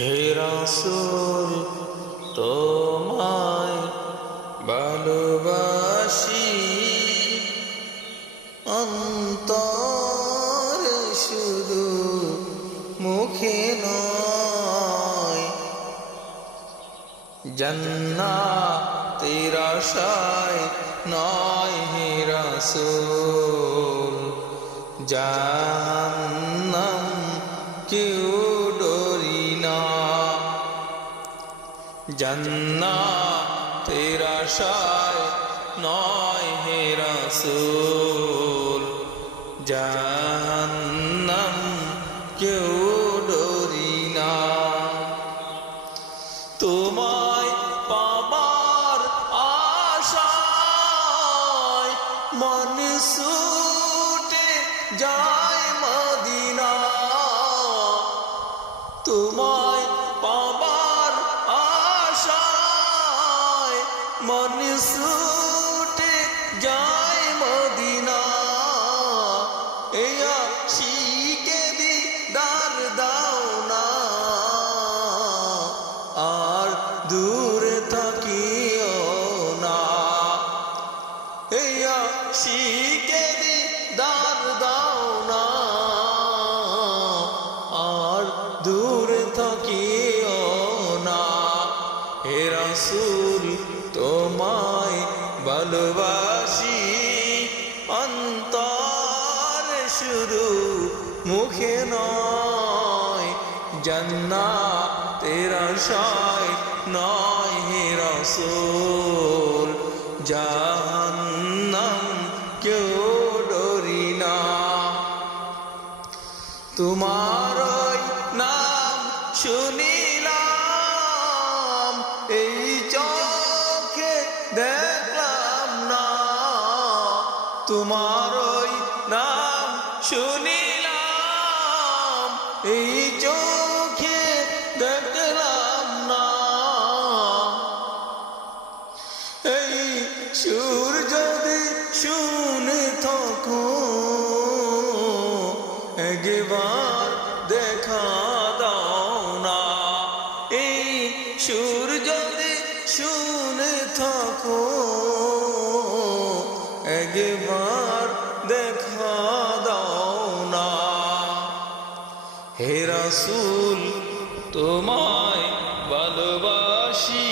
হে রাসূল তোমায় ভালোবাসি, অন্তর শুধু মুখে নয়। জান্নাতের আশায় নয় হে রাসূল, জাহান্নাম কেউ ডরি না। জান্নাতের আশায় নয় হে রাসূল, জাহান্নাম কেউ ডরি না। তোমায় পাবার আশায় মন ছুটে যায় মদিনা। তোমায় পাবার আশায় মন ছুটে যায় মদিনা। এই আশিকে দিদার দাও না, আর দূরে থাকিও না। এই আশিকে দিদার দাও না, আর দূরে থাকিও না। হে রাসূল তোমায় ভালোবাসি, অন্তর শুধু মুখে নয়। জান্নাতের আশায় নয় হে রাসূল, জাহান্নাম কেউ ডরি না। তোমারই নাম শুনিলাম, এই চোখে দেখলাম না। তোমারই নাম শুনিলাম, এই চোখে দেখলাম না। এই সুর যদি শুনে থাকো, একবার দেখা দাও না। এই সুর যদি শুনে থাকো, একবার দেখা দাও না। হে রাসূল তোমায় ভালোবাসি,